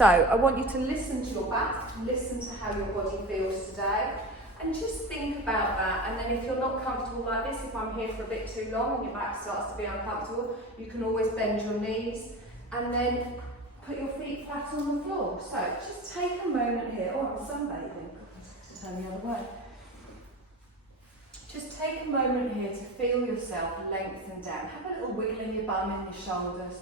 So I want you to listen to your back, listen to how your body feels today, and just think about that. And then if you're not comfortable like this, if I'm here for a bit too long and your back starts to be uncomfortable, you can always bend your knees and then put your feet flat on the floor. So just take a moment here. Oh, I'm sunbathing. To turn the other way. Just take a moment here to feel yourself lengthen down. Have a little wiggle in your bum and your shoulders.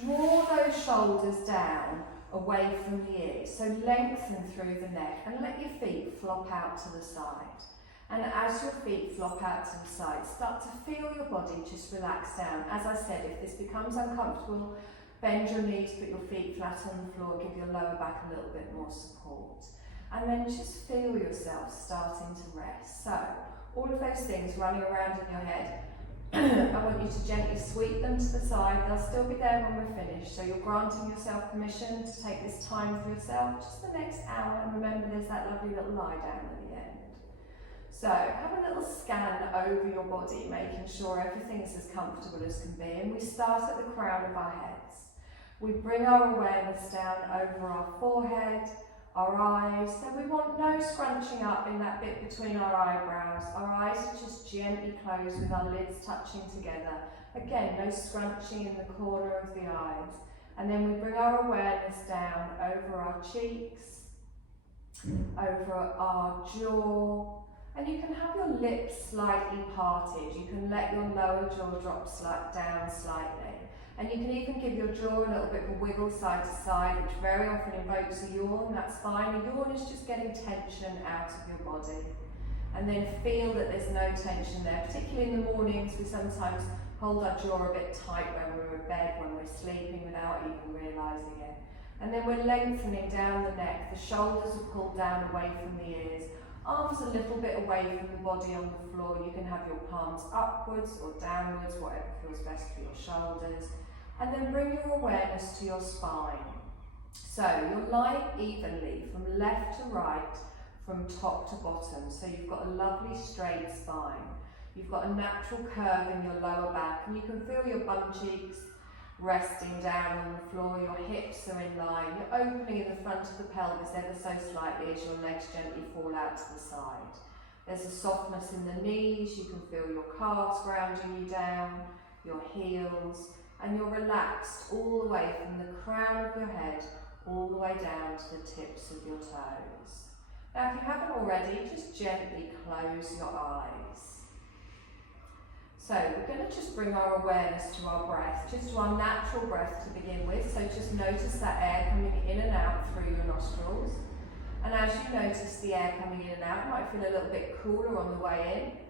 Draw those shoulders down away from the ears. So lengthen through the neck and let your feet flop out to the side. And as your feet flop out to the side, start to feel your body just relax down. As I said, if this becomes uncomfortable, bend your knees, put your feet flat on the floor, give your lower back a little bit more support. And then just feel yourself starting to rest. So, all of those things running around in your head, I want you to gently sweep them to the side. They'll still be there when we're finished. So you're granting yourself permission to take this time for yourself, just the next hour. And remember, there's that lovely little lie down at the end. So have a little scan over your body, making sure everything's as comfortable as can be. And we start at the crown of our heads. We bring our awareness down over our forehead, our eyes, so we want no scrunching up in that bit between our eyebrows. Our eyes are just gently closed with our lids touching together. Again, no scrunching in the corner of the eyes. And then we bring our awareness down over our cheeks, over our jaw, and you can have your lips slightly parted. You can let your lower jaw drop down slightly. And you can even give your jaw a little bit of a wiggle side to side, which very often invokes a yawn. That's fine. A yawn is just getting tension out of your body. And then feel that there's no tension there. Particularly in the mornings, we sometimes hold our jaw a bit tight when we're in bed, when we're sleeping, without even realising it. And then we're lengthening down the neck. The shoulders are pulled down away from the ears. Arms a little bit away from the body on the floor. You can have your palms upwards or downwards, whatever feels best for your shoulders. And then bring your awareness to your spine. So you're lying evenly from left to right, from top to bottom. So you've got a lovely straight spine. You've got a natural curve in your lower back, and you can feel your bum cheeks resting down on the floor. Your hips are in line. You're opening in the front of the pelvis ever so slightly as your legs gently fall out to the side. There's a softness in the knees. You can feel your calves grounding you down, your heels. And you're relaxed all the way from the crown of your head all the way down to the tips of your toes. Now, if you haven't already, just gently close your eyes. So we're going to just bring our awareness to our breath, just to our natural breath to begin with. So just notice that air coming in and out through your nostrils. And as you notice the air coming in and out, you might feel a little bit cooler on the way in.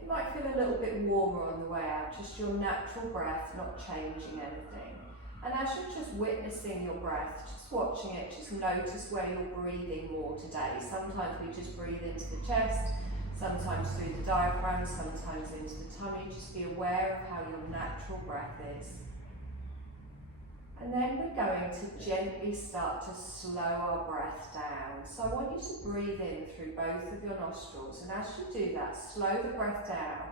It might feel a little bit warmer on the way out, just your natural breath, not changing anything. And as you're just witnessing your breath, just watching it, just notice where you're breathing more today. Sometimes we just breathe into the chest, sometimes through the diaphragm, sometimes into the tummy. Just be aware of how your natural breath is. And then we're going to gently start to slow our breath down. So I want you to breathe in through both of your nostrils. And as you do that, slow the breath down.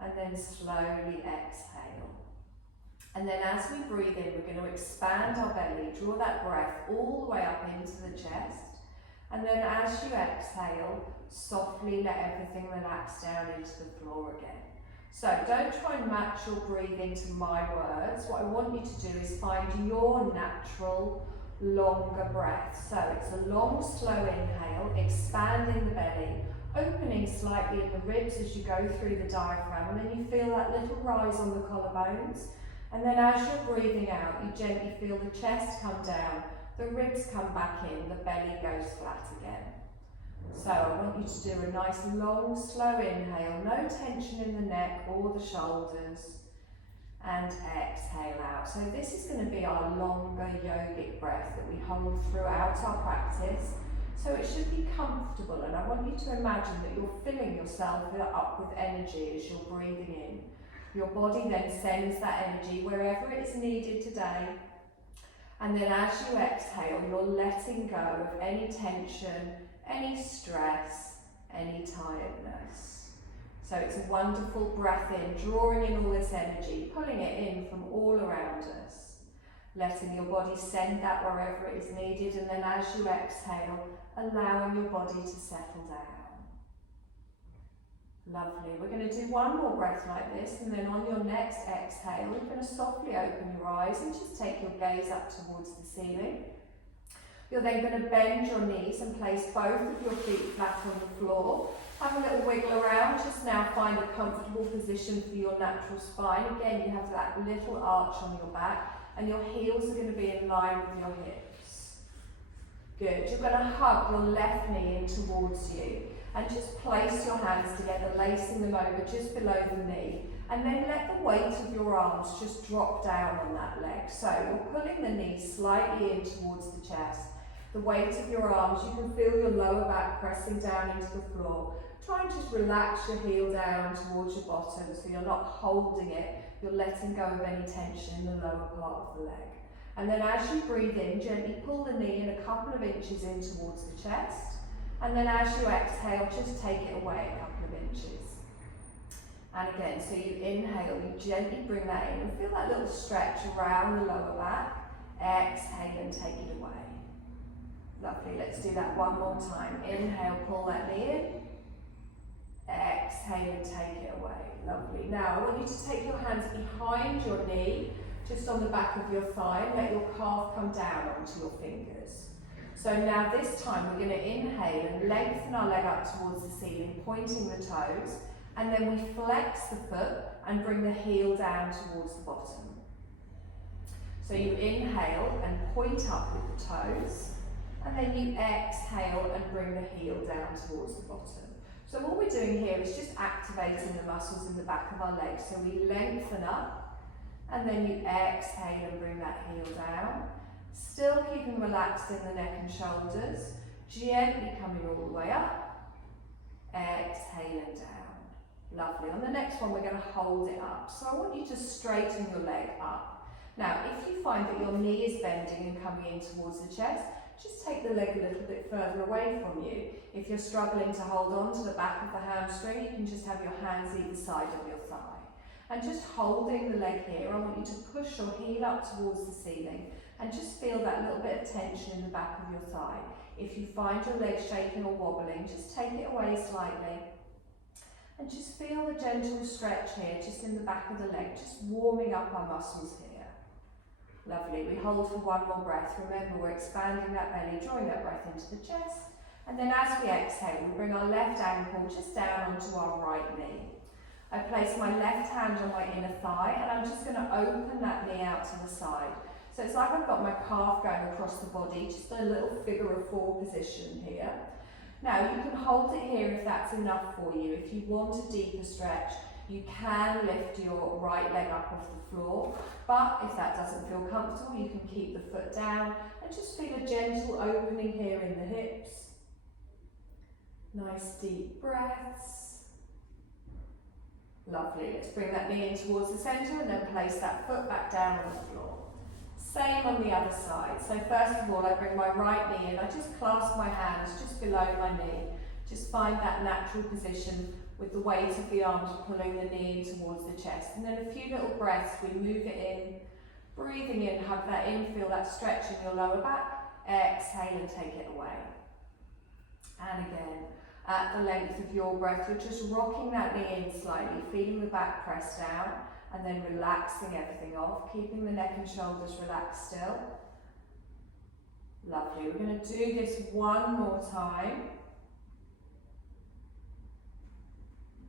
And then slowly exhale. And then as we breathe in, we're going to expand our belly, draw that breath all the way up into the chest. And then as you exhale, softly let everything relax down into the floor again. So don't try and match your breathing to my words. What I want you to do is find your natural, longer breath. So it's a long, slow inhale, expanding the belly, opening slightly in the ribs as you go through the diaphragm, and then you feel that little rise on the collarbones. And then as you're breathing out, you gently feel the chest come down, the ribs come back in, the belly goes flat again. So I want you to do a nice long, slow inhale, no tension in the neck or the shoulders, and exhale out. So this is going to be our longer yogic breath that we hold throughout our practice. So it should be comfortable, and I want you to imagine that you're filling yourself up with energy as you're breathing in. Your body then sends that energy wherever it is needed today. And then as you exhale, you're letting go of any tension, any stress, any tiredness. So it's a wonderful breath in, drawing in all this energy, pulling it in from all around us. letting your body send that wherever it is needed, and then as you exhale, allowing your body to settle down. Lovely. We're going to do one more breath like this, and then on your next exhale, you're going to softly open your eyes and just take your gaze up towards the ceiling. You're then going to bend your knees and place both of your feet flat on the floor. Have a little wiggle around. Just now find a comfortable position for your natural spine. Again, you have that little arch on your back, and your heels are going to be in line with your hips. Good. You're going to hug your left knee in towards you and just place your hands together, lacing them over just below the knee. And then let the weight of your arms just drop down on that leg. So you're pulling the knee slightly in towards the chest. The weight of your arms, you can feel your lower back pressing down into the floor. Try and just relax your heel down towards your bottom so you're not holding it, you're letting go of any tension in the lower part of the leg. And then as you breathe in, gently pull the knee in a couple of inches in towards the chest. And then as you exhale, just take it away a couple of inches. And again, so you inhale, you gently bring that in and feel that little stretch around the lower back. Exhale and take it away. Lovely, let's do that one more time. Inhale, pull that knee in. Exhale and take it away. Lovely. Now I want you to take your hands behind your knee, just on the back of your thigh, and let your calf come down onto your fingers. So now this time we're going to inhale and lengthen our leg up towards the ceiling, pointing the toes, and then we flex the foot and bring the heel down towards the bottom. So you inhale and point up with the toes, and then you exhale and bring the heel down towards the bottom. So what we're doing here is just activating the muscles in the back of our legs. So we lengthen up, and then you exhale and bring that heel down. Still keeping relaxed in the neck and shoulders. Gently coming all the way up. Exhale and down. Lovely. On the next one, we're going to hold it up. So I want you to straighten your leg up. Now, if you find that your knee is bending and coming in towards the chest, just take the leg a little bit further away from you. If you're struggling to hold on to the back of the hamstring, you can just have your hands either side of your thigh. And just holding the leg here, I want you to push your heel up towards the ceiling and just feel that little bit of tension in the back of your thigh. If you find your leg shaking or wobbling, just take it away slightly. And just feel the gentle stretch here, just in the back of the leg, just warming up our muscles here. Lovely. We hold for one more breath. Remember, we're expanding that belly, drawing that breath into the chest. And then as we exhale, we bring our left ankle just down onto our right knee. I place my left hand on my inner thigh, and I'm just going to open that knee out to the side. So it's like I've got my calf going across the body, just a little figure of four position here. Now you can hold it here if that's enough for you. If you want a deeper stretch, you can lift your right leg up off the floor, but if that doesn't feel comfortable, you can keep the foot down and just feel a gentle opening here in the hips. Nice deep breaths. Lovely. Let's bring that knee in towards the centre and then place that foot back down on the floor. Same on the other side. So first of all, I bring my right knee in. I just clasp my hands just below my knee. Just find that natural position with the weight of the arms pulling the knee in towards the chest. And then a few little breaths, we move it in. Breathing in, hug that in, feel that stretch in your lower back. Exhale and take it away. And again, at the length of your breath, you're just rocking that knee in slightly, feeling the back press down, and then relaxing everything off, keeping the neck and shoulders relaxed still. Lovely. We're going to do this one more time.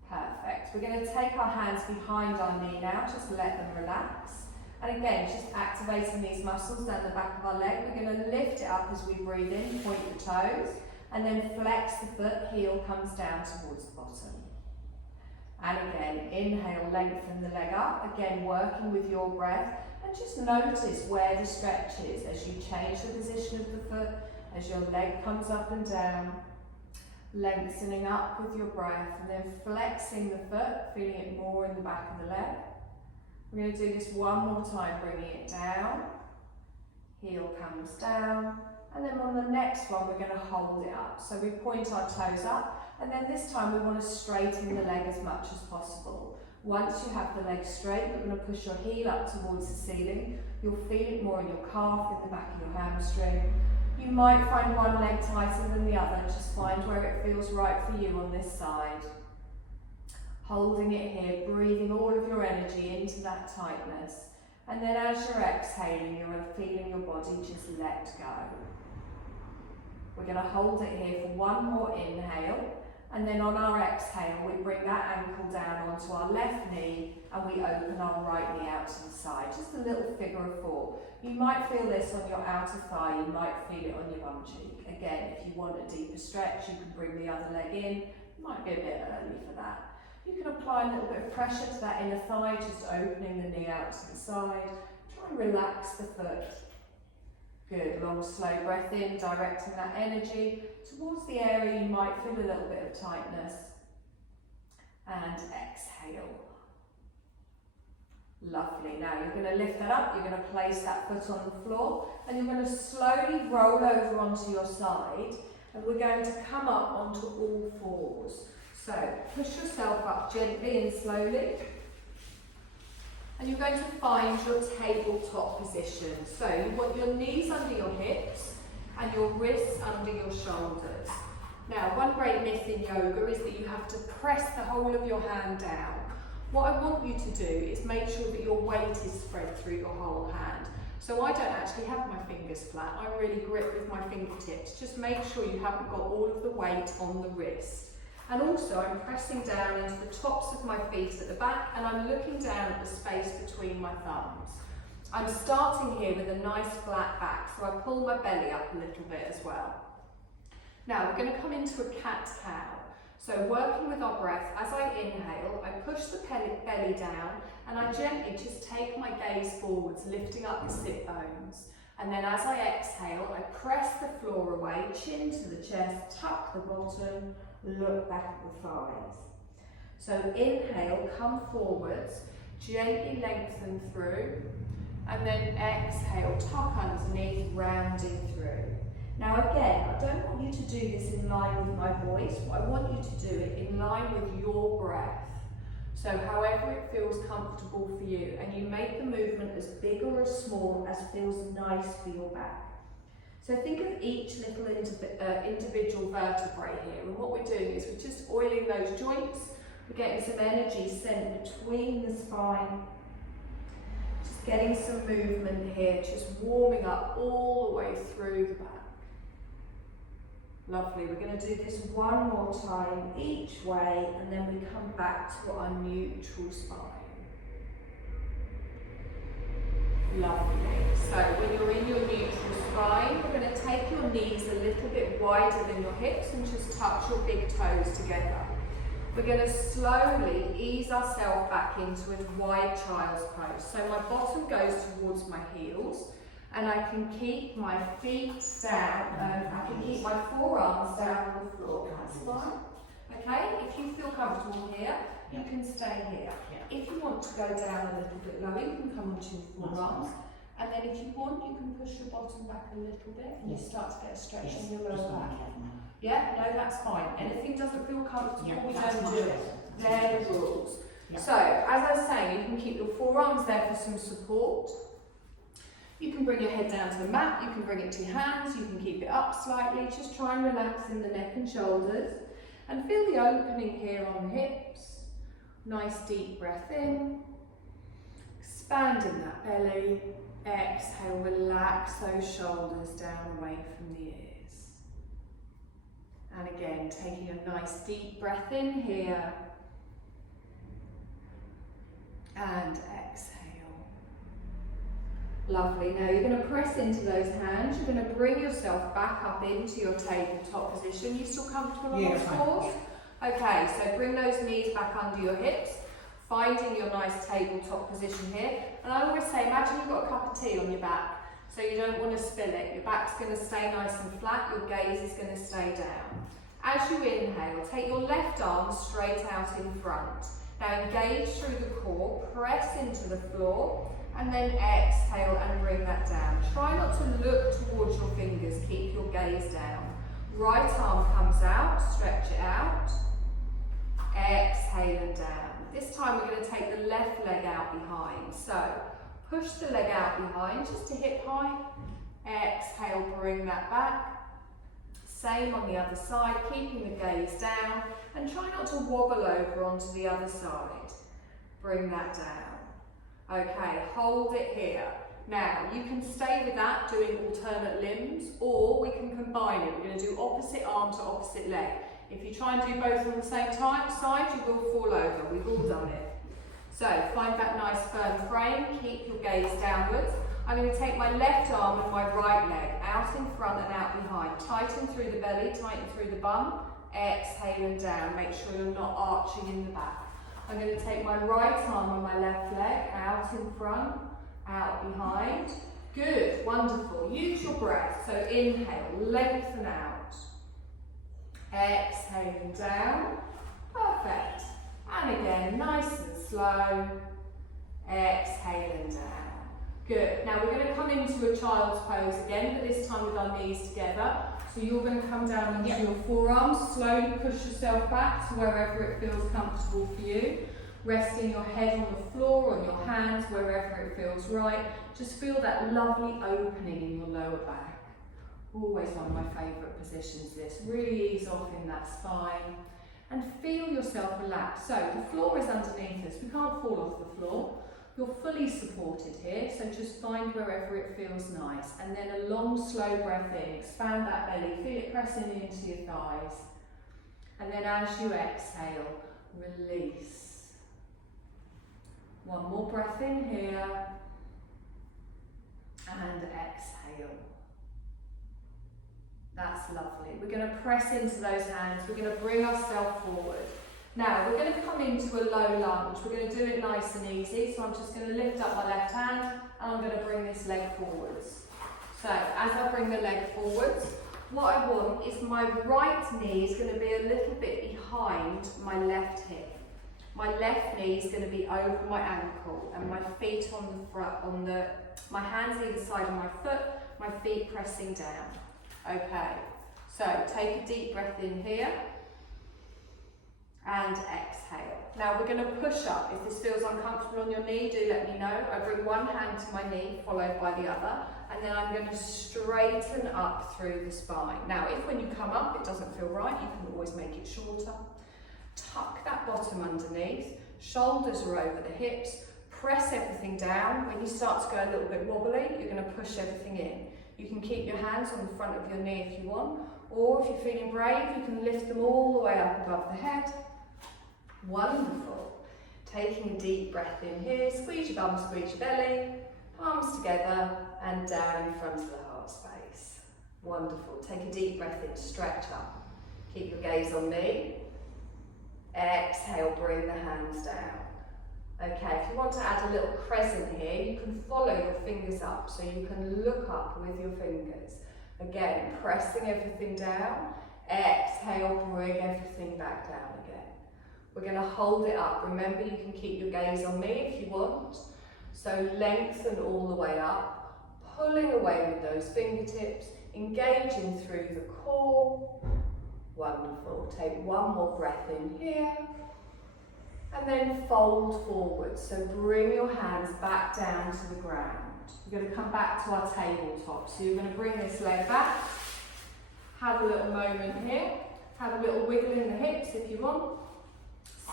Perfect. We're going to take our hands behind our knee now, just let them relax. And again, just activating these muscles down the back of our leg. We're going to lift it up as we breathe in, point the toes, and then flex the foot, heel comes down towards the bottom. And again, inhale, lengthen the leg up, again working with your breath, and just notice where the stretch is as you change the position of the foot, as your leg comes up and down, lengthening up with your breath, and then flexing the foot, feeling it more in the back of the leg. We're going to do this one more time, bringing it down, heel comes down, and then on the next one we're going to hold it up. So we point our toes up, and then this time we want to straighten the leg as much as possible. Once you have the leg straight, you're going to push your heel up towards the ceiling. You'll feel it more in your calf, in the back of your hamstring. You might find one leg tighter than the other. Just find where it feels right for you on this side. Holding it here, breathing all of your energy into that tightness. And then as you're exhaling, you're feeling your body just let go. We're going to hold it here for one more inhale. And then on our exhale, we bring that ankle down onto our left knee and we open our right knee out to the side. Just a little figure of four. You might feel this on your outer thigh, you might feel it on your bum cheek. Again, if you want a deeper stretch, you can bring the other leg in. It might be a bit early for that. You can apply a little bit of pressure to that inner thigh, just opening the knee out to the side. Try and relax the foot. Good, long slow breath in, directing that energy towards the area you might feel a little bit of tightness. And exhale. Lovely. Now you're going to lift that up, you're going to place that foot on the floor and you're going to slowly roll over onto your side and we're going to come up onto all fours. So push yourself up gently and slowly. And you're going to find your tabletop position. So you want your knees under your hips and your wrists under your shoulders. Now, one great myth in yoga is that you have to press the whole of your hand down. What I want you to do is make sure that your weight is spread through your whole hand. So I don't actually have my fingers flat. I really grip with my fingertips. Just make sure you haven't got all of the weight on the wrist. And also I'm pressing down into the tops of my feet at the back and I'm looking down at the space between my thumbs. I'm starting here with a nice flat back, so I pull my belly up a little bit as well. Now we're going to come into a cat-cow. So working with our breath, as I inhale, I push the belly down and I gently just take my gaze forwards, lifting up the sit bones. And then as I exhale, I press the floor away, chin to the chest, tuck the bottom, look back at the thighs. So inhale, come forwards, gently lengthen through, and then exhale, tuck underneath, rounding through. Now again, I don't want you to do this in line with my voice, I want you to do it in line with your breath. So however it feels comfortable for you, and you make the movement as big or as small as feels nice for your back. So think of each little individual vertebrae here, and what we're doing is we're just oiling those joints, we're getting some energy sent between the spine, just getting some movement here, just warming up all the way through the back. Lovely, we're going to do this one more time each way and then we come back to our neutral spine. Lovely, so when you're in your neutral spine, we're going to take your knees a little bit wider than your hips and just touch your big toes together. We're going to slowly ease ourselves back into a wide child's pose. So my bottom goes towards my heels. And I can keep my feet down, I can keep my forearms down on the floor, that's fine. Okay, if you feel comfortable here, you can stay here. If you want to go down a little bit lower, you can come onto your forearms. And then if you want, you can push your bottom back a little bit and you start to get a stretch in your lower back. Yeah, no, that's fine. Anything doesn't feel comfortable, we don't do it. They're the rules. So, as I was saying, you can keep your forearms there for some support. You can bring your head down to the mat, you can bring it to your hands, you can keep it up slightly, just try and relax in the neck and shoulders and feel the opening here on the hips. Nice deep breath in, expanding that belly, exhale, relax those shoulders down away from the ears. And again, taking a nice deep breath in here and exhale. Lovely. Now you're going to press into those hands. You're going to bring yourself back up into your tabletop position. You still comfortable on the floor? Okay, so bring those knees back under your hips, finding your nice tabletop position here. And I always say, imagine you've got a cup of tea on your back, so you don't want to spill it. Your back's going to stay nice and flat, your gaze is going to stay down. As you inhale, take your left arm straight out in front. Now engage through the core, press into the floor, and then exhale and bring that down. Try not to look towards your fingers, keep your gaze down. Right arm comes out, stretch it out. Exhale and down. This time we're going to take the left leg out behind. So push the leg out behind just to hip height. Exhale, bring that back. Same on the other side, keeping the gaze down and try not to wobble over onto the other side. Bring that down. Okay, hold it here. Now, you can stay with that doing alternate limbs, or we can combine it. We're going to do opposite arm to opposite leg. If you try and do both on the same side, you will fall over. We've all done it. So, find that nice firm frame, keep your gaze downwards. I'm going to take my left arm and my right leg out in front and out behind. Tighten through the belly, tighten through the bum. Exhale and down. Make sure you're not arching in the back. I'm going to take my right arm and my left leg out in front, out behind. Good, wonderful. Use your breath. So inhale, lengthen out. Exhale and down. Perfect. And again, nice and slow. Exhale and down. Good. Now we're going to come into a child's pose again, but this time with our knees together. So you're going to come down into your forearms, slowly push yourself back to wherever it feels comfortable for you. Resting your head on the floor, on your hands, wherever it feels right. Just feel that lovely opening in your lower back. Always one of my favourite positions this. Really ease off in that spine and feel yourself relax. So the floor is underneath us. We can't fall off the floor. You're fully supported here, so just find wherever it feels nice. And then a long, slow breath in. Expand that belly, feel it pressing into your thighs. And then as you exhale, release. One more breath in here. And exhale. That's lovely. We're going to press into those hands. We're going to bring ourselves forward. Now, we're going to come into a low lunge. We're going to do it nice and easy. So I'm just going to lift up my left hand and I'm going to bring this leg forwards. So as I bring the leg forwards, what I want is my right knee is going to be a little bit behind my left hip. My left knee is going to be over my ankle and my feet on the front, my hands either side of my foot, my feet pressing down. Okay, so take a deep breath in here. And exhale. Now we're going to push up. If this feels uncomfortable on your knee, do let me know. I bring one hand to my knee, followed by the other, and then I'm going to straighten up through the spine. Now, if when you come up it doesn't feel right, you can always make it shorter. Tuck that bottom underneath, shoulders are over the hips, press everything down. When you start to go a little bit wobbly, you're going to push everything in. You can keep your hands on the front of your knee if you want, or if you're feeling brave, you can lift them all the way up above the head. Wonderful. Taking a deep breath in here, squeeze your bum, squeeze your belly, palms together and down in front of the heart space. Wonderful. Take a deep breath in, stretch up. Keep your gaze on me. Exhale, bring the hands down. Okay, if you want to add a little crescent here, you can follow your fingers up, so you can look up with your fingers. Again, pressing everything down. Exhale, bring everything back down again. We're going to hold it up. Remember, you can keep your gaze on me if you want. So lengthen all the way up, pulling away with those fingertips, engaging through the core. Wonderful. Take one more breath in here. And then fold forward. So bring your hands back down to the ground. We're going to come back to our tabletop. So you're going to bring this leg back. Have a little moment here. Have a little wiggle in the hips if you want.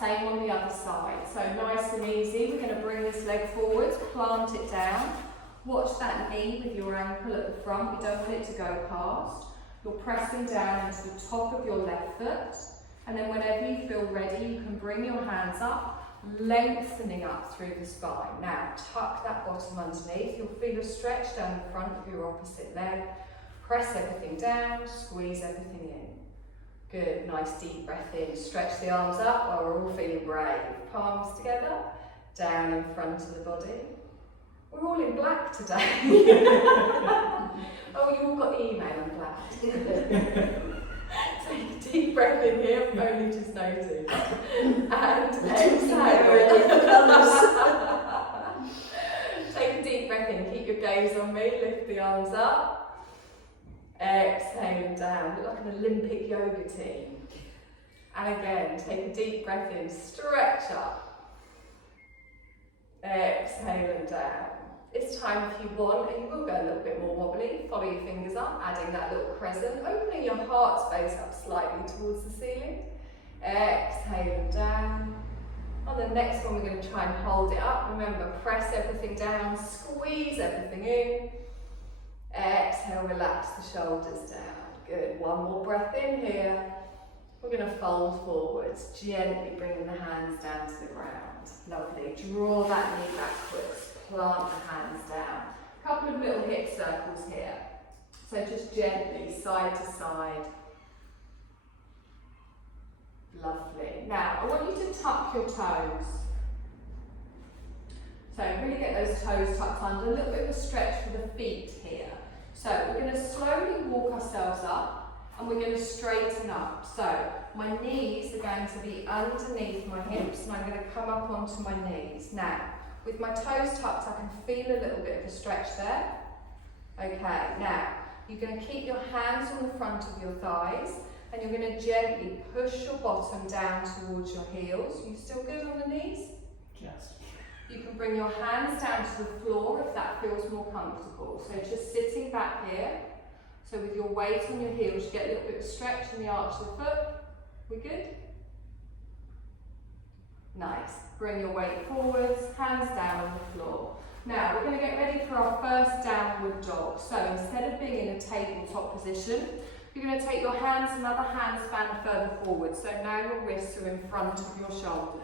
Same on the other side. So nice and easy. We're going to bring this leg forward, plant it down. Watch that knee with your ankle at the front. We don't want it to go past. You're pressing down into the top of your left foot. And then whenever you feel ready, you can bring your hands up, lengthening up through the spine. Now, tuck that bottom underneath. You'll feel a stretch down the front of your opposite leg. Press everything down, squeeze everything in. Good, nice deep breath in. Stretch the arms up while we're all feeling brave. Palms together, down in front of the body. We're all in black today. Oh, you all got email, I'm glad. Take a deep breath in here, I've only just noticed. And exhale. Take a deep breath in, keep your gaze on me, lift the arms up. Exhale and down, look like an Olympic yoga team. And again, take a deep breath in, stretch up. Exhale and down. This time if you want, and you will go a little bit more wobbly, follow your fingers up, adding that little crescent, opening your heart space up slightly towards the ceiling. Exhale and down. On the next one we're going to try and hold it up. Remember, press everything down, squeeze everything in. Exhale, relax the shoulders down. Good, one more breath in here. We're going to fold forwards, gently bringing the hands down to the ground. Lovely, draw that knee backwards, plant the hands down. A couple of little hip circles here. So just gently, side to side. Lovely. Now, I want you to tuck your toes. So really get those toes tucked under, a little bit of a stretch for the feet here. So we're going to slowly walk ourselves up and we're going to straighten up. So my knees are going to be underneath my hips and I'm going to come up onto my knees. Now, with my toes tucked, I can feel a little bit of a stretch there. Okay, now you're going to keep your hands on the front of your thighs and you're going to gently push your bottom down towards your heels. You still good on the knees? Yes. You can bring your hands down to the floor if that feels more comfortable. So just sitting back here. So with your weight on your heels, you get a little bit of stretch in the arch of the foot. We good? Nice. Bring your weight forwards, hands down on the floor. Now we're going to get ready for our first downward dog. So instead of being in a tabletop position, you're going to take your hands, another hand span further forward. So now your wrists are in front of your shoulders.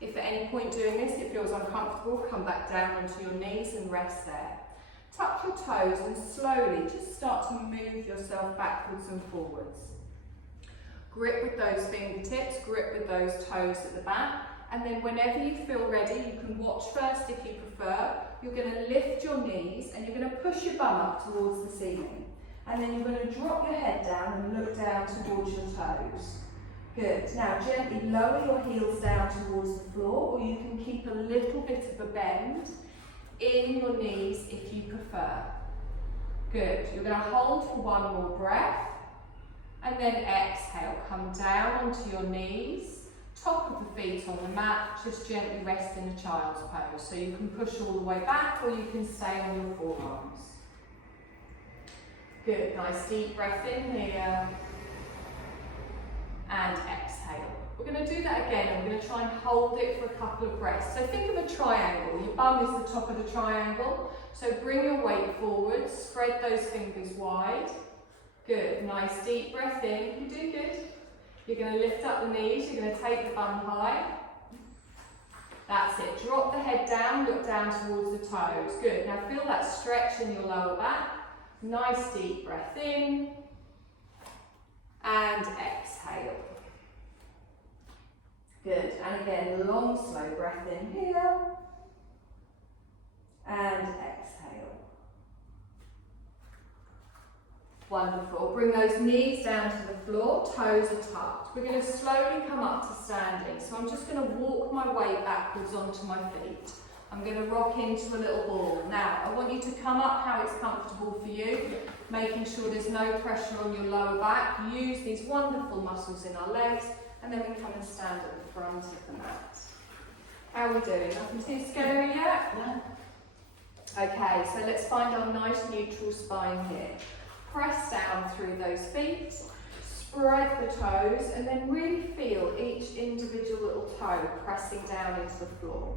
If at any point doing this it feels uncomfortable, come back down onto your knees and rest there. Tuck your toes and slowly just start to move yourself backwards and forwards. Grip with those fingertips, grip with those toes at the back, and then whenever you feel ready, you can watch first if you prefer. You're going to lift your knees and you're going to push your bum up towards the ceiling. And then you're going to drop your head down and look down towards your toes. Good. Now gently lower your heels down towards the floor, or you can keep a little bit of a bend in your knees if you prefer. Good. You're going to hold for one more breath and then exhale. Come down onto your knees, top of the feet on the mat, just gently rest in a child's pose. So you can push all the way back or you can stay on your forearms. Good. Nice deep breath in here and exhale. We're going to do that again and we're going to try and hold it for a couple of breaths. So think of a triangle. Your bum is the top of the triangle. So bring your weight forward, spread those fingers wide. Good, nice deep breath in. You do good. You're going to lift up the knees, you're going to take the bum high. That's it. Drop the head down, look down towards the toes. Good. Now feel that stretch in your lower back. Nice deep breath in. And exhale. Good, and again, long slow breath in here, and exhale. Wonderful, bring those knees down to the floor, toes are tucked. We're going to slowly come up to standing, so I'm just going to walk my way backwards onto my feet. I'm going to rock into a little ball. Now, I want you to come up how it's comfortable for you, making sure there's no pressure on your lower back. Use these wonderful muscles in our legs, and then we come and stand at the front of the mat. How are we doing? Nothing too scary yet? No. Okay, so let's find our nice neutral spine here. Press down through those feet, spread the toes, and then really feel each individual little toe pressing down into the floor.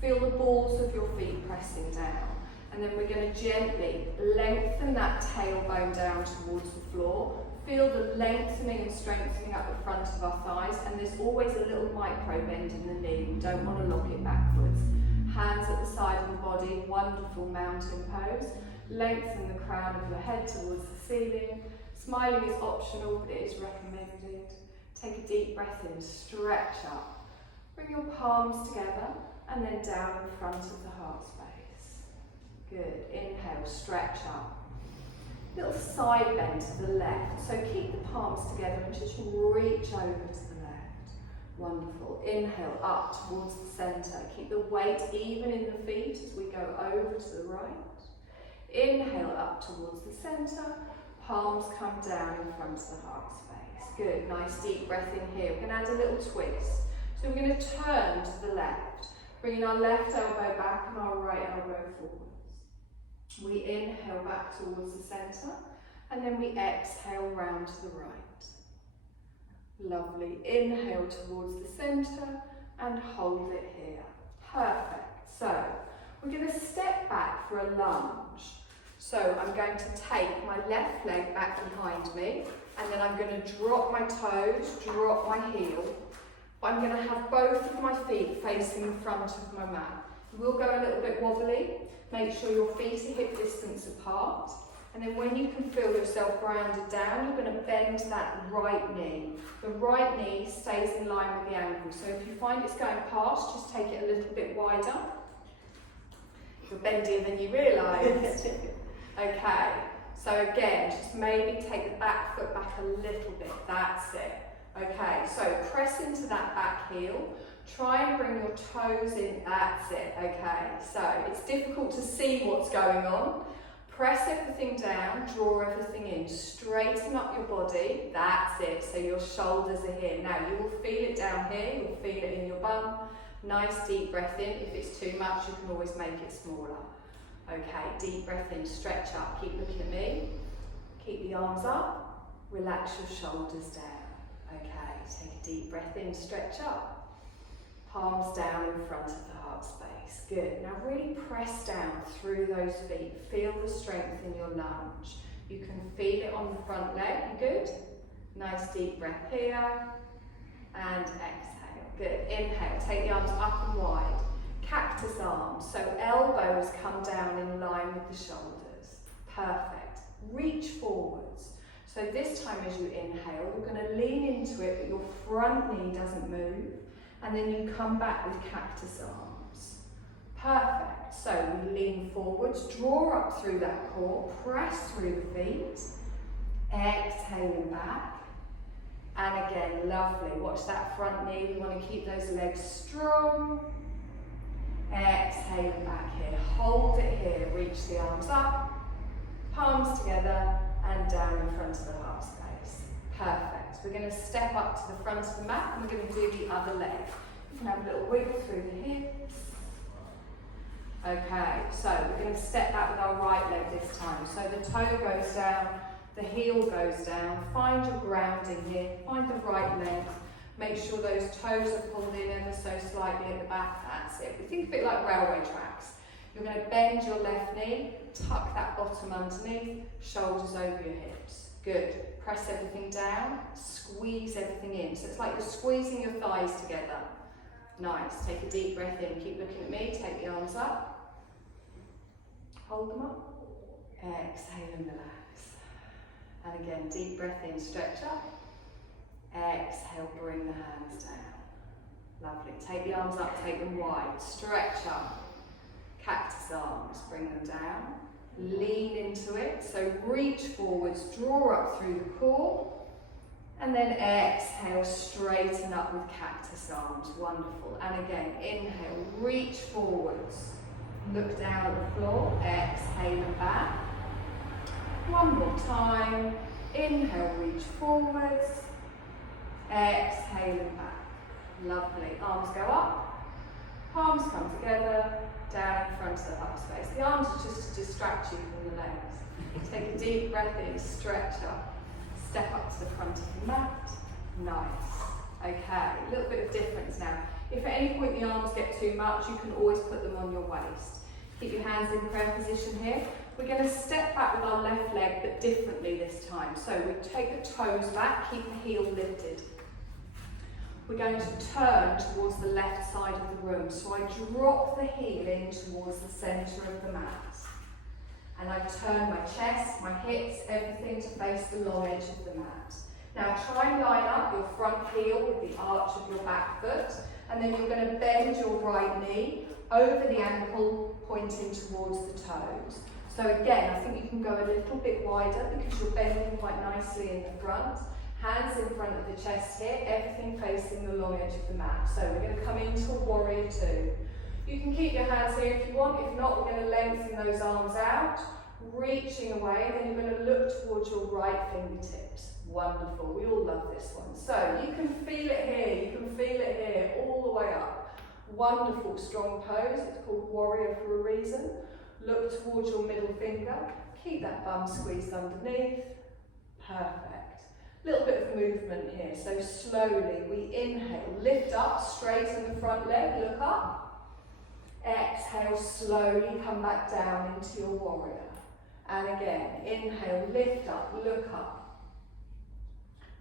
Feel the balls of your feet pressing down. And then we're going to gently lengthen that tailbone down towards the floor. Feel the lengthening and strengthening up the front of our thighs, and there's always a little micro bend in the knee. We don't want to lock it backwards. Hands at the side of the body, wonderful mountain pose. Lengthen the crown of your head towards the ceiling. Smiling is optional, but it is recommended. Take a deep breath in, stretch up. Bring your palms together and then down in front of the heart space. Good, inhale, stretch up. Little side bend to the left, so keep the palms together and just reach over to the left. Wonderful. Inhale up towards the centre. Keep the weight even in the feet as we go over to the right. Inhale up towards the centre. Palms come down in front of the heart space. Good. Nice deep breath in here. We're going to add a little twist. So we're going to turn to the left. Bringing our left elbow back and our right elbow forwards. We inhale back towards the centre, and then we exhale round to the right. Lovely. Inhale towards the centre and hold it here. Perfect. So we're going to step back for a lunge. So I'm going to take my left leg back behind me, and then I'm going to drop my toes, drop my heel. But I'm going to have both of my feet facing the front of my mat. We'll go a little bit wobbly. Make sure your feet are hip distance apart. And then when you can feel yourself grounded down, you're going to bend that right knee. The right knee stays in line with the ankle. So if you find it's going past, just take it a little bit wider. You're bendier than you realise. Okay, so again, just maybe take the back foot back a little bit. That's it. Okay, so press into that back heel. Try and bring your toes in. That's it. Okay, so it's difficult to see what's going on. Press everything down, draw everything in, straighten up your body, that's it, so your shoulders are here. Now you will feel it down here, you'll feel it in your bum. Nice deep breath in. If it's too much, you can always make it smaller. Okay, deep breath in, stretch up, keep looking at me. Keep the arms up, relax your shoulders down. Okay, take a deep breath in, stretch up. Palms down in front of the heart space. Good. Now really press down through those feet. Feel the strength in your lunge. You can feel it on the front leg. You good? Nice deep breath here. And exhale. Good. Inhale. Take the arms up and wide. Cactus arms. So elbows come down in line with the shoulders. Perfect. Reach forwards. So this time as you inhale, you're going to lean into it, but your front knee doesn't move. And then you come back with cactus arms. Perfect. So we lean forwards, draw up through that core, press through the feet, exhaling back. And again, lovely. Watch that front knee. We want to keep those legs strong. Exhaling back here. Hold it here. Reach the arms up, palms together, and down in front of the heart space. Perfect. We're going to step up to the front of the mat and we're going to do the other leg. You can have a little wiggle through the hips. Okay, so we're going to step back with our right leg this time. So the toe goes down, the heel goes down. Find your grounding here. Find the right leg. Make sure those toes are pulled in ever so slightly at the back. That's it. We think of it like railway tracks. You're going to bend your left knee, tuck that bottom underneath, shoulders over your hips. Good. Press everything down, squeeze everything in. So it's like you're squeezing your thighs together. Nice. Take a deep breath in. Keep looking at me. Take the arms up. Hold them up. Exhale and relax. And again, deep breath in. Stretch up. Exhale. Bring the hands down. Lovely. Take the arms up. Take them wide. Stretch up. Cactus arms. Bring them down. Lean into it. So reach forwards. Draw up through the core. And then exhale, straighten up with cactus arms. Wonderful. And again, inhale, reach forwards. Look down at the floor. Exhale and back. One more time. Inhale, reach forwards. Exhale and back. Lovely. Arms go up. Palms come together. Down in front of the heart space. The arms are just to distract you from the legs. Take a deep breath in, stretch up. Step up to the front of the mat. Nice. Okay, a little bit of difference now. If at any point the arms get too much, you can always put them on your waist. Keep your hands in prayer position here. We're going to step back with our left leg, but differently this time. So we take the toes back, keep the heel lifted. We're going to turn towards the left side of the room. So I drop the heel in towards the centre of the mat. And I turn my chest, my hips, everything to face the long edge of the mat. Now try and line up your front heel with the arch of your back foot, and then you're going to bend your right knee over the ankle, pointing towards the toes. So again, I think you can go a little bit wider because you're bending quite nicely in the front. Hands in front of the chest here, everything facing the long edge of the mat. So we're going to come into a warrior two. You can keep your hands here if you want. If not, we're going to lengthen those arms out, reaching away. Then you're going to look towards your right fingertips. Wonderful. We all love this one. So you can feel it here. You can feel it here, all the way up. Wonderful, strong pose. It's called warrior for a reason. Look towards your middle finger. Keep that bum squeezed underneath. Perfect. Little bit of movement here. So slowly we inhale, lift up, straighten the front leg, look up. Exhale, slowly come back down into your warrior. And again, inhale, lift up, look up.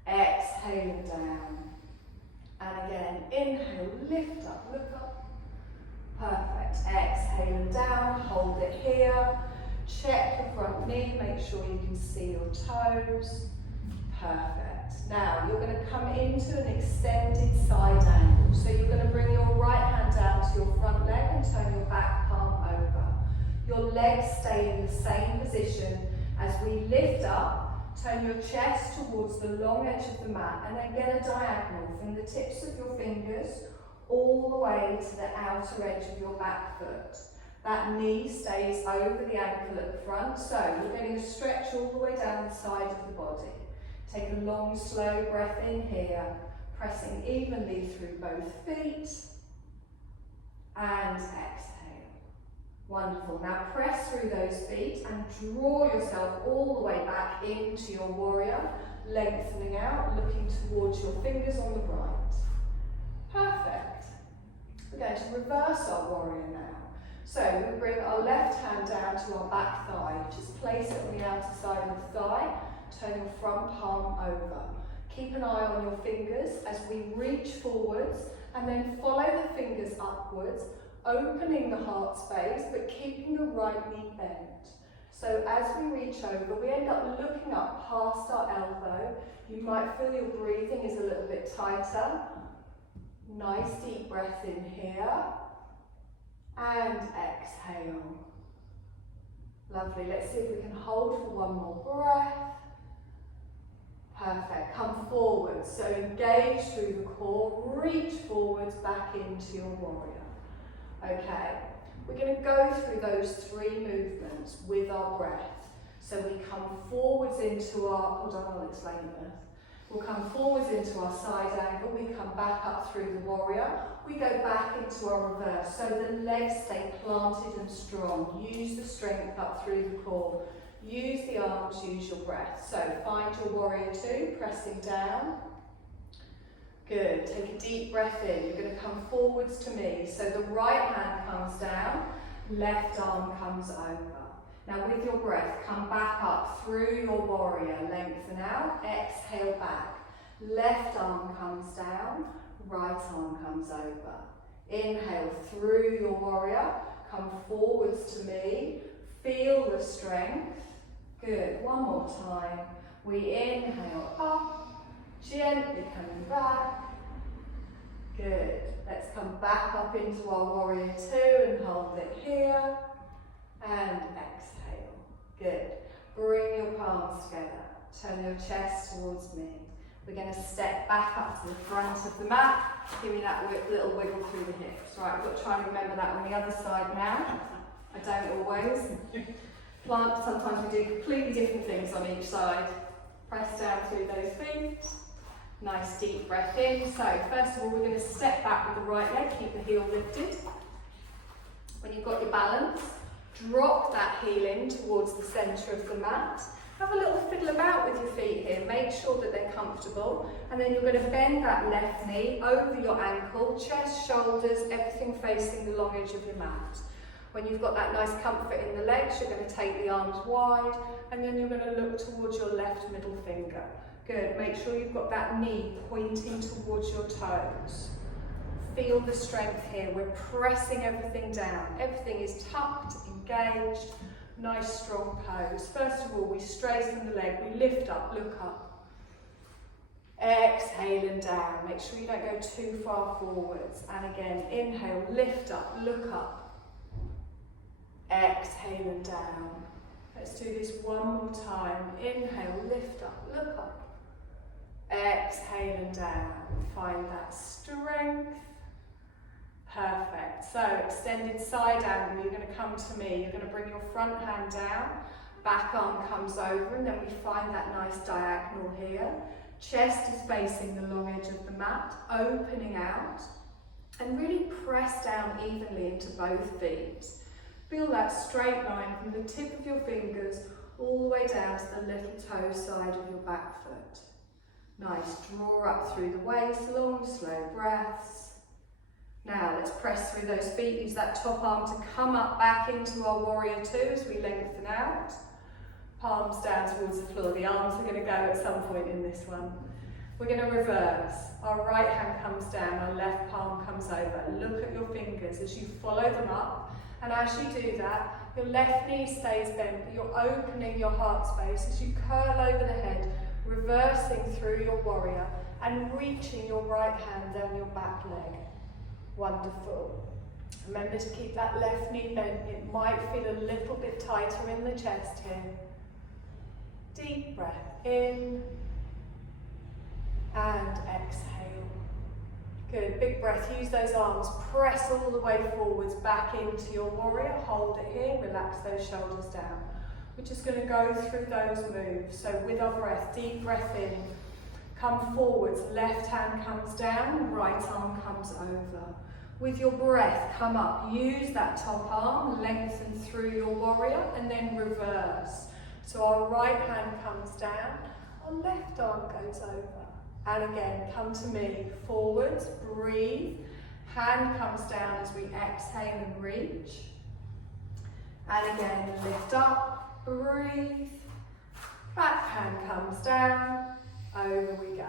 Exhale down. And again, inhale, lift up, look up. Perfect. Exhale and down, hold it here. Check the front knee, make sure you can see your toes. Perfect. Now you're going to come into an extended side angle. So you're going to bring your right hand down to your front leg and turn your back palm over. Your legs stay in the same position as we lift up. Turn your chest towards the long edge of the mat and then get a diagonal from the tips of your fingers all the way to the outer edge of your back foot. That knee stays over the ankle at the front, so you're getting a stretch all the way down the side of the body. Take a long, slow breath in here, pressing evenly through both feet, and exhale. Wonderful. Now press through those feet and draw yourself all the way back into your warrior, lengthening out, looking towards your fingers on the right. Perfect. We're going to reverse our warrior now. So we bring our left hand down to our back thigh. Just place it on the outer side of the thigh. Turn your front palm over. Keep an eye on your fingers as we reach forwards and then follow the fingers upwards, opening the heart space but keeping the right knee bent. So as we reach over, we end up looking up past our elbow. You might feel your breathing is a little bit tighter. Nice deep breath in here. And exhale. Lovely. Let's see if we can hold for one more breath. Perfect. Come forward. So engage through the core. Reach forwards back into your warrior. Okay. We're going to go through those three movements with our breath. So we come forwards into our, hold on, I'll explain it. We'll come forwards into our side angle, we come back up through the warrior, we go back into our reverse, so the legs stay planted and strong. Use the strength up through the core, use the arms, use your breath. So find your warrior two, pressing down. Good, take a deep breath in, you're going to come forwards to me, so the right hand comes down, left arm comes over. Now with your breath, come back up through your warrior, lengthen out, exhale back. Left arm comes down, right arm comes over. Inhale through your warrior, come forwards to me, feel the strength. Good, one more time. We inhale up, gently coming back. Good, let's come back up into our warrior two and hold it here. And exhale. Good. Bring your palms together. Turn your chest towards me. We're going to step back up to the front of the mat. Give me that little wiggle through the hips. Right, we've got to try and remember that on the other side now. I don't always. Plant, sometimes we do completely different things on each side. Press down through those feet. Nice deep breath in. So first of all, we're going to step back with the right leg. Keep the heel lifted. When you've got your balance, drop that heel in towards the centre of the mat. Have a little fiddle about with your feet here. Make sure that they're comfortable. And then you're going to bend that left knee over your ankle, chest, shoulders, everything facing the long edge of your mat. When you've got that nice comfort in the legs, you're going to take the arms wide and then you're going to look towards your left middle finger. Good. Make sure you've got that knee pointing towards your toes. Feel the strength here. We're pressing everything down. Everything is tucked, engaged, nice strong pose. First of all, we straighten the leg, we lift up, look up. Exhale and down. Make sure you don't go too far forwards. And again, inhale, lift up, look up. Exhale and down. Let's do this one more time. Inhale, lift up, look up. Exhale and down. Find that strength. Perfect. So extended side angle, you're going to come to me, you're going to bring your front hand down, back arm comes over, and then we find that nice diagonal here. Chest is facing the long edge of the mat, opening out. And really press down evenly into both feet. Feel that straight line from the tip of your fingers all the way down to the little toe side of your back foot. Nice, draw up through the waist, long slow breaths. Now let's press through those feet, use that top arm to come up back into our warrior two as we lengthen out. Palms down towards the floor, the arms are going to go at some point in this one. We're going to reverse. Our right hand comes down, our left palm comes over. Look at your fingers as you follow them up. And as you do that, your left knee stays bent, but you're opening your heart space as you curl over the head, reversing through your warrior and reaching your right hand down your back leg. Wonderful. Remember to keep that left knee bent. It might feel a little bit tighter in the chest here. Deep breath in and exhale. Good, big breath. Use those arms. Press all the way forwards back into your warrior. Hold it here. Relax those shoulders down. We're just going to go through those moves. So with our breath, deep breath in. Come forwards. Left hand comes down. Right arm comes over. With your breath, come up. Use that top arm. Lengthen through your warrior and then reverse. So our right hand comes down. Our left arm goes over. And again, come to me, forwards, breathe. Hand comes down as we exhale and reach. And again, lift up, breathe. Back hand comes down, over we go.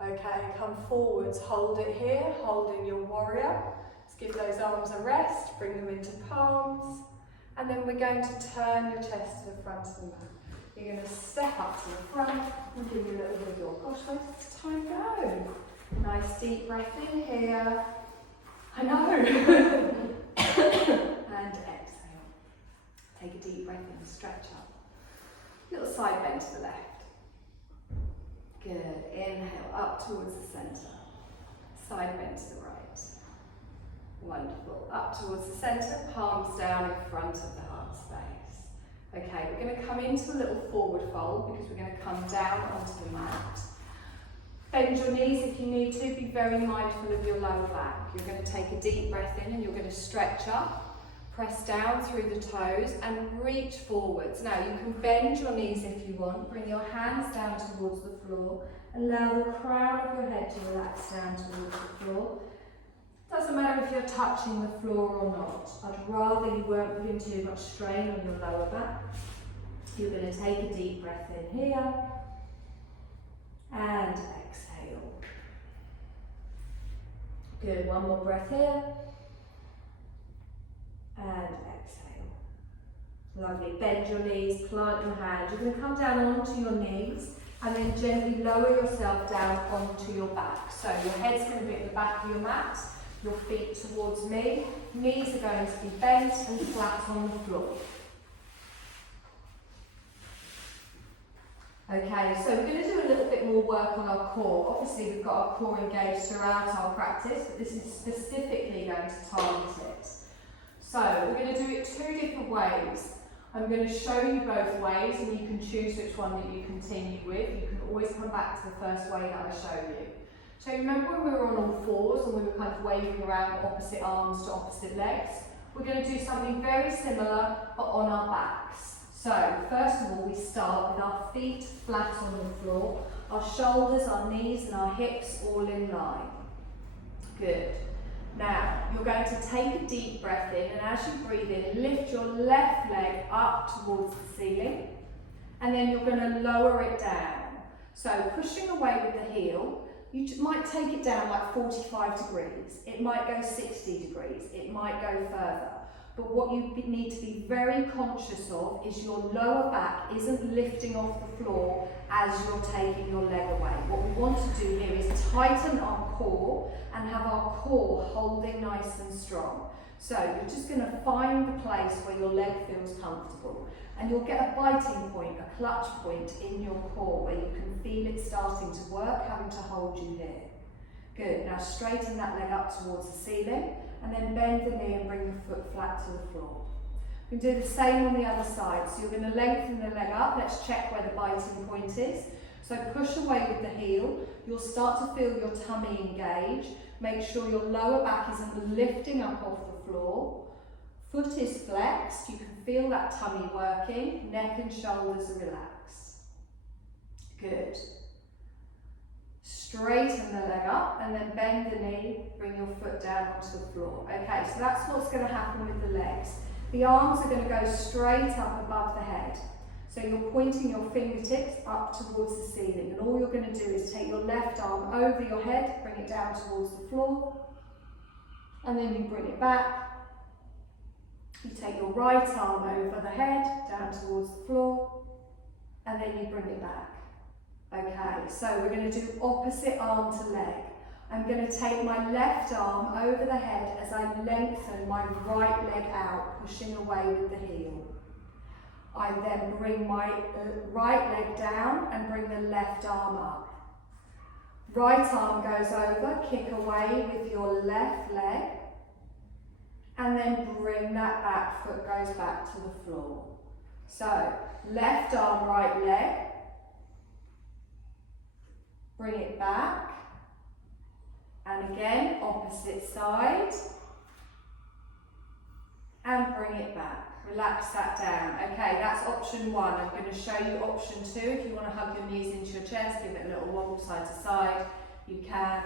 Okay, come forwards, hold it here, hold in your warrior. Let's give those arms a rest, bring them into palms. And then we're going to turn your chest to the front of the mat. You're going to step up to the front and give you a little bit of your gosh, where's time go? Nice deep breath in here. I know. And exhale. Take a deep breath in, stretch up. Little side bend to the left. Good. Inhale up towards the centre. Side bend to the right. Wonderful. Up towards the centre, palms down in front of the heart space. Okay, we're going to come into a little forward fold because we're going to come down onto the mat. Bend your knees if you need to. Be very mindful of your lower back. You're going to take a deep breath in and you're going to stretch up. Press down through the toes and reach forwards. Now you can bend your knees if you want. Bring your hands down towards the floor. Allow the crown of your head to relax down towards the floor. Doesn't matter if you're touching the floor or not. I'd rather you weren't putting too much strain on your lower back. You're going to take a deep breath in here and exhale. Good, one more breath here and exhale. Lovely, bend your knees, plant your hands. You're going to come down onto your knees and then gently lower yourself down onto your back. So your head's going to be at the back of your mat. Your feet towards me, knees are going to be bent and flat on the floor. Okay, so we're going to do a little bit more work on our core. Obviously we've got our core engaged throughout our practice, but this is specifically going to target it. So we're going to do it two different ways. I'm going to show you both ways and you can choose which one that you continue with. You can always come back to the first way that I showed you. So remember when we were on all fours and we were kind of waving around opposite arms to opposite legs? We're going to do something very similar but on our backs. So first of all we start with our feet flat on the floor, our shoulders, our knees and our hips all in line. Good. Now you're going to take a deep breath in and as you breathe in, lift your left leg up towards the ceiling and then you're going to lower it down. So pushing away with the heel, you might take it down like 45 degrees, it might go 60 degrees, it might go further. But what you need to be very conscious of is your lower back isn't lifting off the floor as you're taking your leg away. What we want to do here is tighten our core and have our core holding nice and strong. So you're just going to find the place where your leg feels comfortable. And you'll get a biting point, a clutch point in your core where you can feel it starting to work, having to hold you here. Good, now straighten that leg up towards the ceiling and then bend the knee and bring the foot flat to the floor. You can do the same on the other side. So you're going to lengthen the leg up. Let's check where the biting point is. So push away with the heel. You'll start to feel your tummy engage. Make sure your lower back isn't lifting up off the floor. Foot is flexed. You can feel that tummy working. Neck and shoulders are relaxed. Good. Straighten the leg up and then bend the knee. Bring your foot down onto the floor. Okay, so that's what's going to happen with the legs. The arms are going to go straight up above the head. So you're pointing your fingertips up towards the ceiling, and all you're going to do is take your left arm over your head, bring it down towards the floor, and then you bring it back. You take your right arm over the head, down towards the floor, and then you bring it back. Okay, so we're going to do opposite arm to leg. I'm going to take my left arm over the head as I lengthen my right leg out, pushing away with the heel. I then bring my right leg down and bring the left arm up. Right arm goes over, kick away with your left leg, and then bring that back foot goes back to the floor. So, left arm, right leg, bring it back, and again, opposite side, and bring it back. Relax that down. Okay, that's option one. I'm going to show you option two. If you want to hug your knees into your chest, give it a little wobble side to side, you can.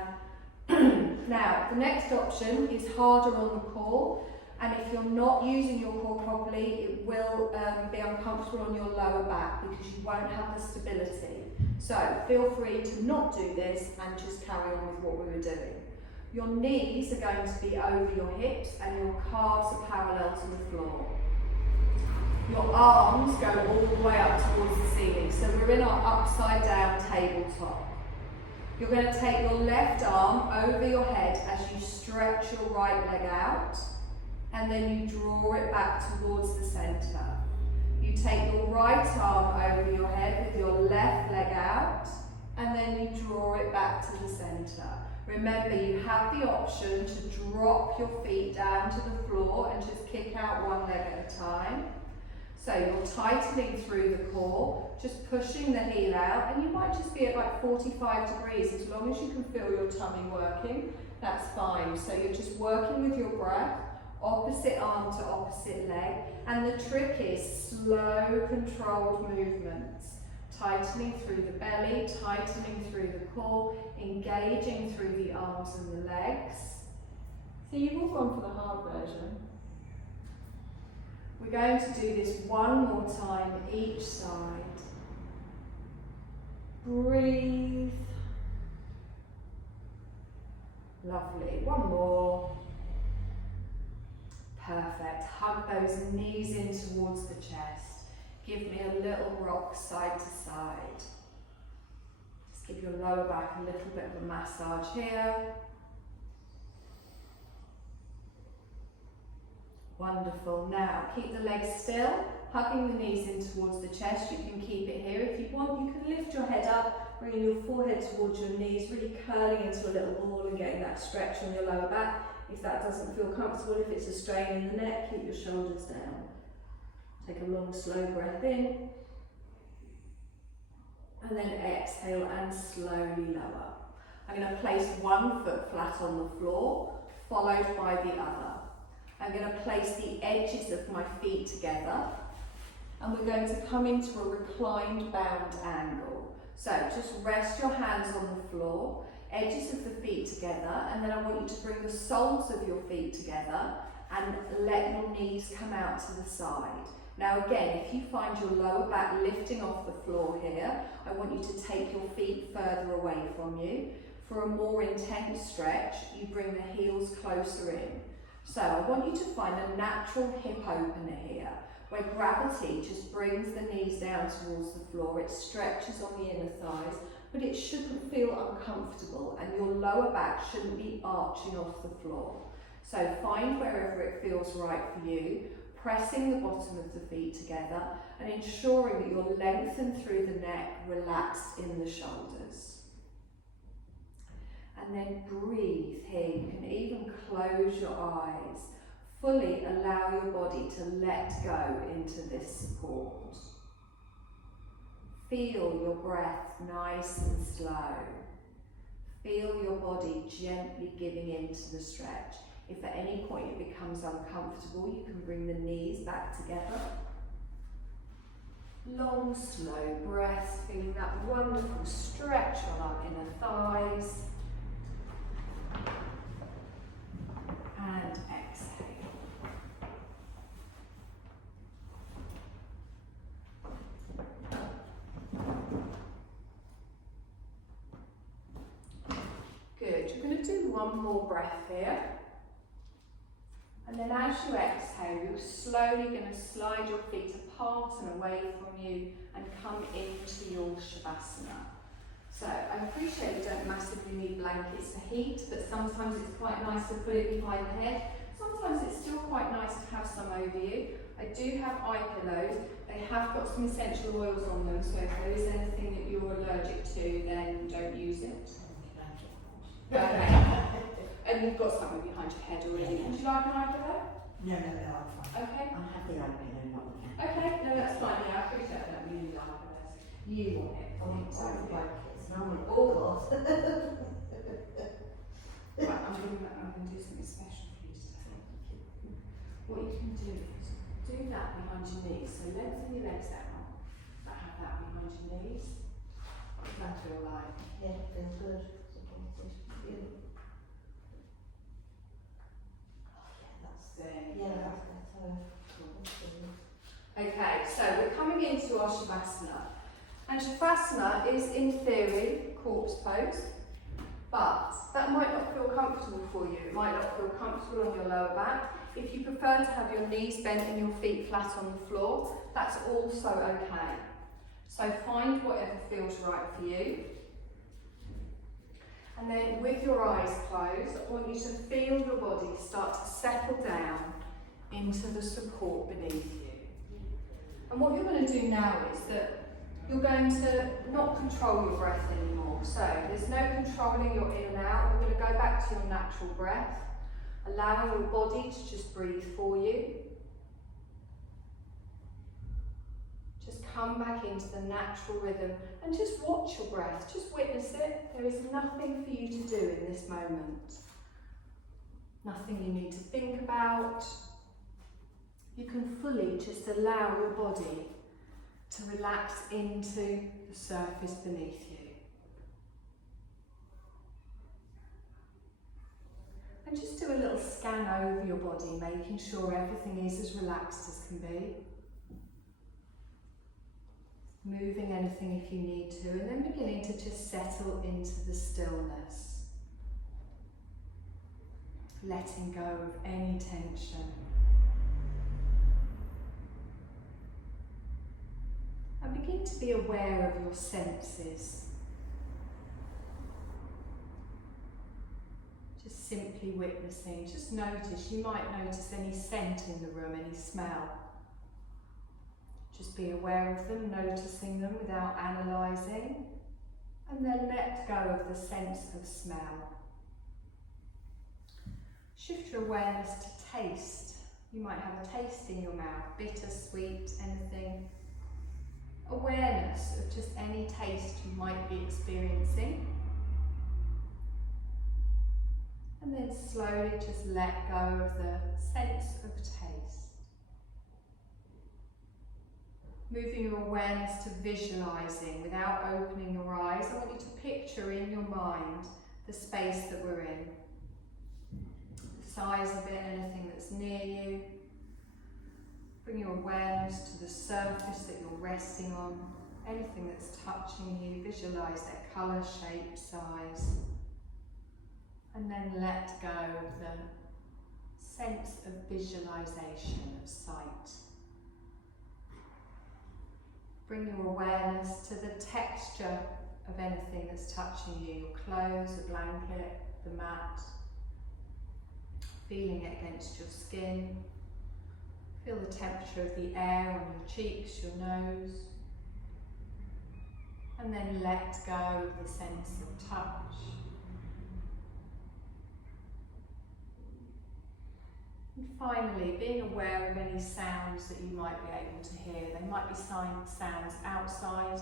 Now, the next option is harder on the core, and if you're not using your core properly, it will be uncomfortable on your lower back because you won't have the stability. So feel free to not do this and just carry on with what we were doing. Your knees are going to be over your hips and your calves are parallel to the floor. Your arms go all the way up towards the ceiling. So we're in our upside down tabletop. You're going to take your left arm over your head as you stretch your right leg out, and then you draw it back towards the centre. You take your right arm over your head with your left leg out, and then you draw it back to the centre. Remember, you have the option to drop your feet down to the floor and just kick out one leg at a time. So you're tightening through the core, just pushing the heel out, and you might just be at like 45 degrees. As long as you can feel your tummy working, that's fine. So you're just working with your breath, opposite arm to opposite leg, and the trick is slow, controlled movements. Tightening through the belly, tightening through the core, engaging through the arms and the legs. So you've all gone for the hard version. We're going to do this one more time each side. Breathe. Lovely. One more. Perfect. Hug those knees in towards the chest. Give me a little rock side to side. Just give your lower back a little bit of a massage here. Wonderful. Now, keep the legs still, hugging the knees in towards the chest. You can keep it here. If you want, you can lift your head up, bringing your forehead towards your knees, really curling into a little ball and getting that stretch on your lower back. If that doesn't feel comfortable, if it's a strain in the neck, keep your shoulders down. Take a long, slow breath in. And then exhale and slowly lower. I'm going to place one foot flat on the floor, followed by the other. I'm going to place the edges of my feet together, and we're going to come into a reclined bound angle. So just rest your hands on the floor, edges of the feet together, and then I want you to bring the soles of your feet together and let your knees come out to the side. Now again, if you find your lower back lifting off the floor here, I want you to take your feet further away from you. For a more intense stretch, you bring the heels closer in. So I want you to find a natural hip opener here, where gravity just brings the knees down towards the floor. It stretches on the inner thighs, but it shouldn't feel uncomfortable, and your lower back shouldn't be arching off the floor. So find wherever it feels right for you, pressing the bottom of the feet together and ensuring that you're lengthened through the neck, relaxed in the shoulders. And then breathe here. You can even close your eyes. Fully allow your body to let go into this support. Feel your breath nice and slow. Feel your body gently giving into the stretch. If at any point it becomes uncomfortable, you can bring the knees back together. Long, slow breaths, feeling that wonderful stretch on our inner thighs. And exhale. Good. You're going to do one more breath here. And then as you exhale, you're slowly going to slide your feet apart and away from you and come into your Shavasana. So I appreciate you don't massively need blankets to heat, but sometimes it's quite nice to put it behind the head. Sometimes it's still quite nice to have some over you. I do have eye pillows. They have got some essential oils on them, so if there is anything that you're allergic to, then don't use it. Okay. And you've got something behind your head already. Would you like an eye pillow? No, I'm fine. Okay. I'll have the eye pillow, not the cat. Okay, no, that's fine. Yeah, I appreciate that. We need eye pillows. You want it. Blankets. No one. Oh. Right, I'm going to do something special for you today. What you can do is do that behind your knees. So lengthen your legs out, but have that behind your knees. What does that feel like? Yeah, it feels good. Supported. Feel. Yeah, that's better. Okay, so we're coming into our Shavasana. And Shavasana is, in theory, corpse pose, but that might not feel comfortable for you. It might not feel comfortable on your lower back. If you prefer to have your knees bent and your feet flat on the floor, that's also okay. So find whatever feels right for you. And then with your eyes closed, I want you to feel your body start to settle down into the support beneath you. And what you're going to do now is that you're going to not control your breath anymore. So there's no controlling your in and out. You're going to go back to your natural breath, allowing your body to just breathe for you. Just come back into the natural rhythm and just watch your breath, just witness it. There is nothing for you to do in this moment. Nothing you need to think about. You can fully just allow your body to relax into the surface beneath you. And just do a little scan over your body, making sure everything is as relaxed as can be. Moving anything if you need to, and then beginning to just settle into the stillness. Letting go of any tension. And begin to be aware of your senses. Just simply witnessing, just notice, you might notice any scent in the room, any smell. Just be aware of them, noticing them without analysing, and then let go of the sense of smell. Shift your awareness to taste. You might have a taste in your mouth, bitter, sweet, anything. Awareness of just any taste you might be experiencing. And then slowly just let go of the sense of taste. Moving your awareness to visualising without opening your eyes. I want you to picture in your mind the space that we're in. The size of it, anything that's near you. Bring your awareness to the surface that you're resting on. Anything that's touching you, visualise their colour, shape, size. And then let go of the sense of visualisation of sight. Bring your awareness to the texture of anything that's touching you, your clothes, the blanket, the mat. Feeling it against your skin. Feel the temperature of the air on your cheeks, your nose. And then let go of the sense of touch. And finally, being aware of any sounds that you might be able to hear. They might be sounds outside,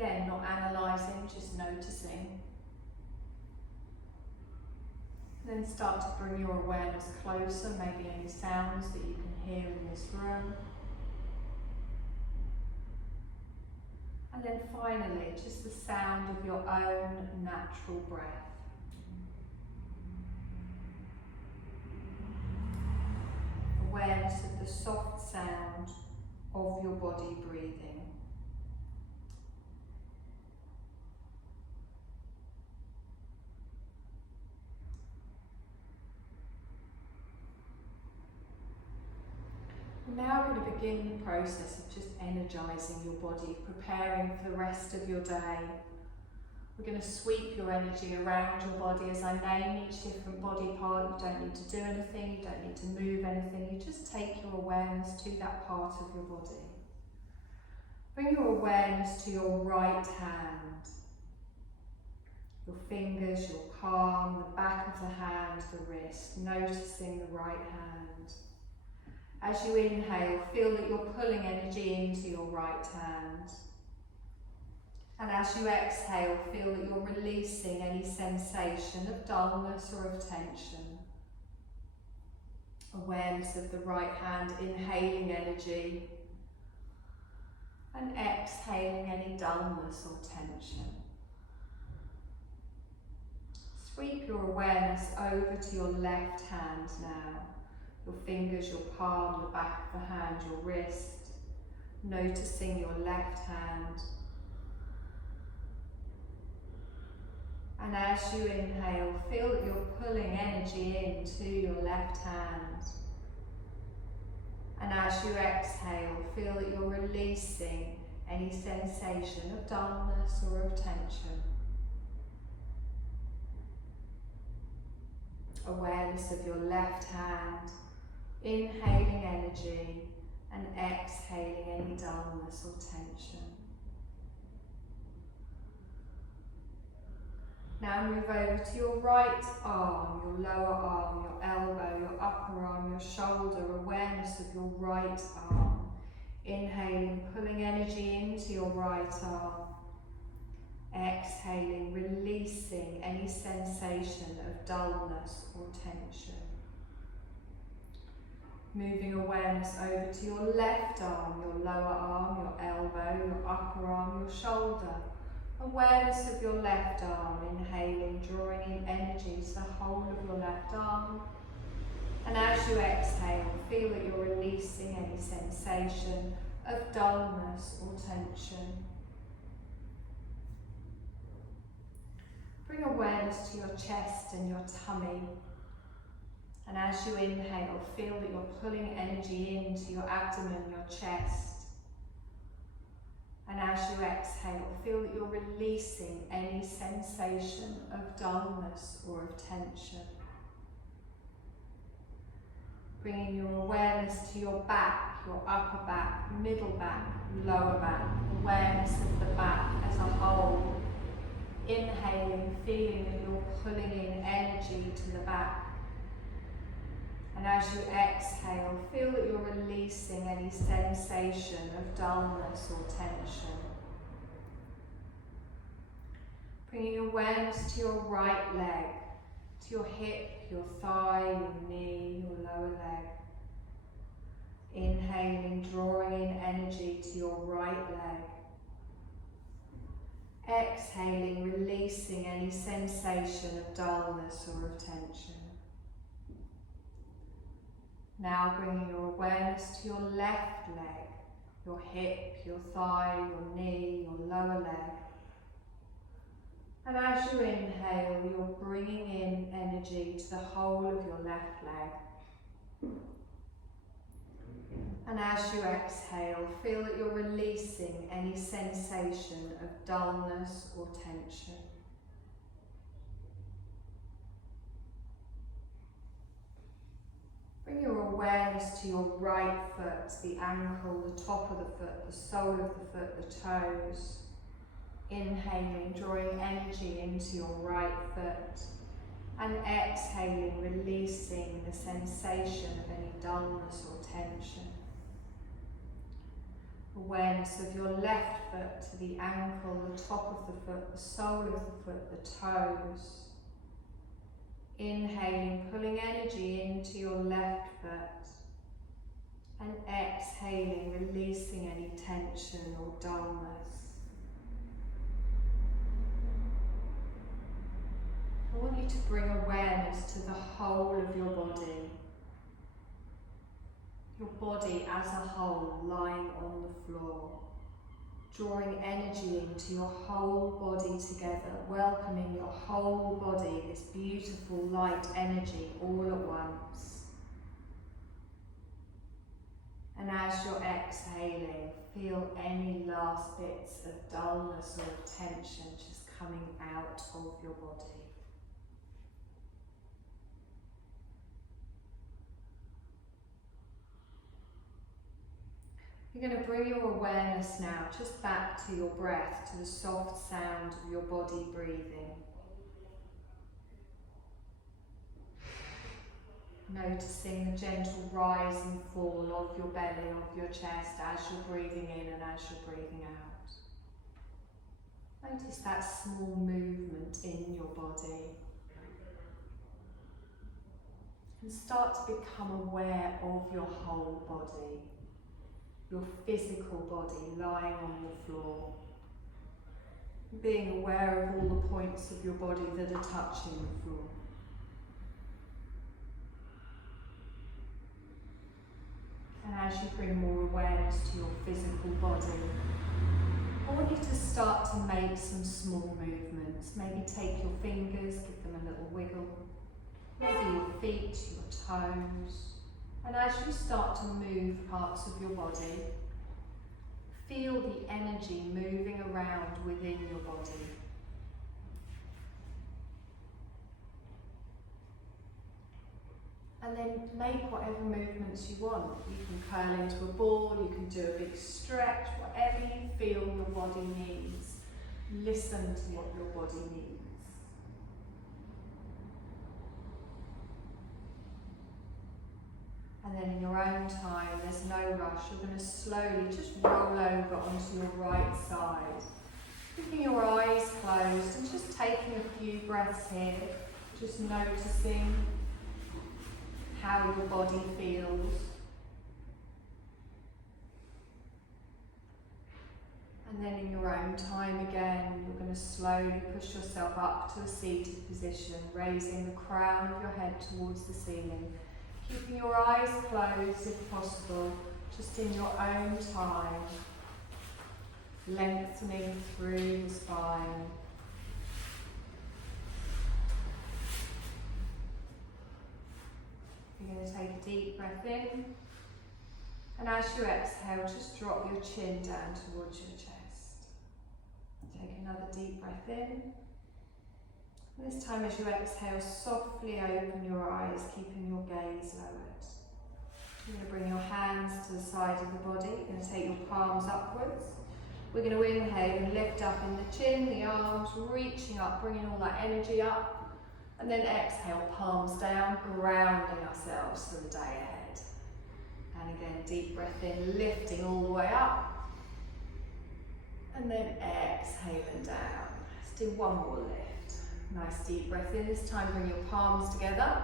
Again, not analysing, just noticing. Then start to bring your awareness closer, maybe any sounds that you can hear in this room. And then finally, just the sound of your own natural breath. Awareness of the soft sound of your body breathing. Now we're going to begin the process of just energising your body, preparing for the rest of your day. We're going to sweep your energy around your body as I name each different body part. You don't need to do anything, you don't need to move anything, you just take your awareness to that part of your body. Bring your awareness to your right hand, your fingers, your palm, the back of the hand, the wrist, noticing the right hand. As you inhale, feel that you're pulling energy into your right hand. And as you exhale, feel that you're releasing any sensation of dullness or of tension. Awareness of the right hand, inhaling energy and exhaling any dullness or tension. Sweep your awareness over to your left hand now. Your fingers, your palm, the back of the hand, your wrist, noticing your left hand. And as you inhale, feel that you're pulling energy into your left hand. And as you exhale, feel that you're releasing any sensation of dullness or of tension. Awareness of your left hand. Inhaling energy and exhaling any dullness or tension. Now move over to your right arm, your lower arm, your elbow, your upper arm, your shoulder. Awareness of your right arm. Inhaling, pulling energy into your right arm. Exhaling, releasing any sensation of dullness or tension. Moving awareness over to your left arm, your lower arm, your elbow, your upper arm, your shoulder. Awareness of your left arm, inhaling, drawing in energy to the whole of your left arm. And as you exhale, feel that you're releasing any sensation of dullness or tension. Bring awareness to your chest and your tummy. And as you inhale, feel that you're pulling energy into your abdomen, your chest. And as you exhale, feel that you're releasing any sensation of dullness or of tension. Bringing your awareness to your back, your upper back, middle back, lower back. Awareness of the back as a whole. Inhaling, feeling that you're pulling in energy to the back. And as you exhale, feel that you're releasing any sensation of dullness or tension. Bringing awareness to your right leg, to your hip, your thigh, your knee, your lower leg. Inhaling, drawing in energy to your right leg. Exhaling, releasing any sensation of dullness or of tension. Now bringing your awareness to your left leg, your hip, your thigh, your knee, your lower leg. And as you inhale, you're bringing in energy to the whole of your left leg. And as you exhale, feel that you're releasing any sensation of dullness or tension. Bring your awareness to your right foot, the ankle, the top of the foot, the sole of the foot, the toes. Inhaling, drawing energy into your right foot. And exhaling, releasing the sensation of any dullness or tension. Awareness of your left foot to the ankle, the top of the foot, the sole of the foot, the toes. Inhaling, pulling energy into your left foot. And exhaling, releasing any tension or dullness. I want you to bring awareness to the whole of your body. Your body as a whole lying on the floor. Drawing energy into your whole body together, welcoming your whole body, this beautiful light energy all at once. And as you're exhaling, feel any last bits of dullness or tension just coming out of your body. You're going to bring your awareness now just back to your breath, to the soft sound of your body breathing. Noticing the gentle rise and fall of your belly, of your chest as you're breathing in and as you're breathing out. Notice that small movement in your body. And start to become aware of your whole body. Your physical body lying on the floor. Being aware of all the points of your body that are touching the floor. And as you bring more awareness to your physical body, I want you to start to make some small movements. Maybe take your fingers, give them a little wiggle. Maybe your feet, your toes. And as you start to move parts of your body, feel the energy moving around within your body. And then make whatever movements you want. You can curl into a ball, you can do a big stretch, whatever you feel your body needs. Listen to what your body needs. And then in your own time, there's no rush, you're going to slowly just roll over onto your right side. Keeping your eyes closed and just taking a few breaths here, just noticing how your body feels. And then in your own time again, you're going to slowly push yourself up to a seated position, raising the crown of your head towards the ceiling. Keeping your eyes closed if possible, just in your own time, lengthening through the spine. You're going to take a deep breath in, and as you exhale, just drop your chin down towards your chest. Take another deep breath in. This time as you exhale, softly open your eyes, keeping your gaze lowered. You're going to bring your hands to the side of the body. You're going to take your palms upwards. We're going to inhale and lift up in the chin, the arms, reaching up, bringing all that energy up. And then exhale, palms down, grounding ourselves for the day ahead. And again, deep breath in, lifting all the way up. And then exhaling down. Let's do one more lift. Nice deep breath in. This time bring your palms together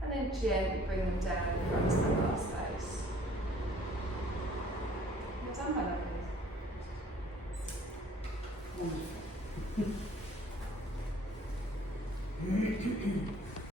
and then gently bring them down in front of the glass face. Well done, my lovely.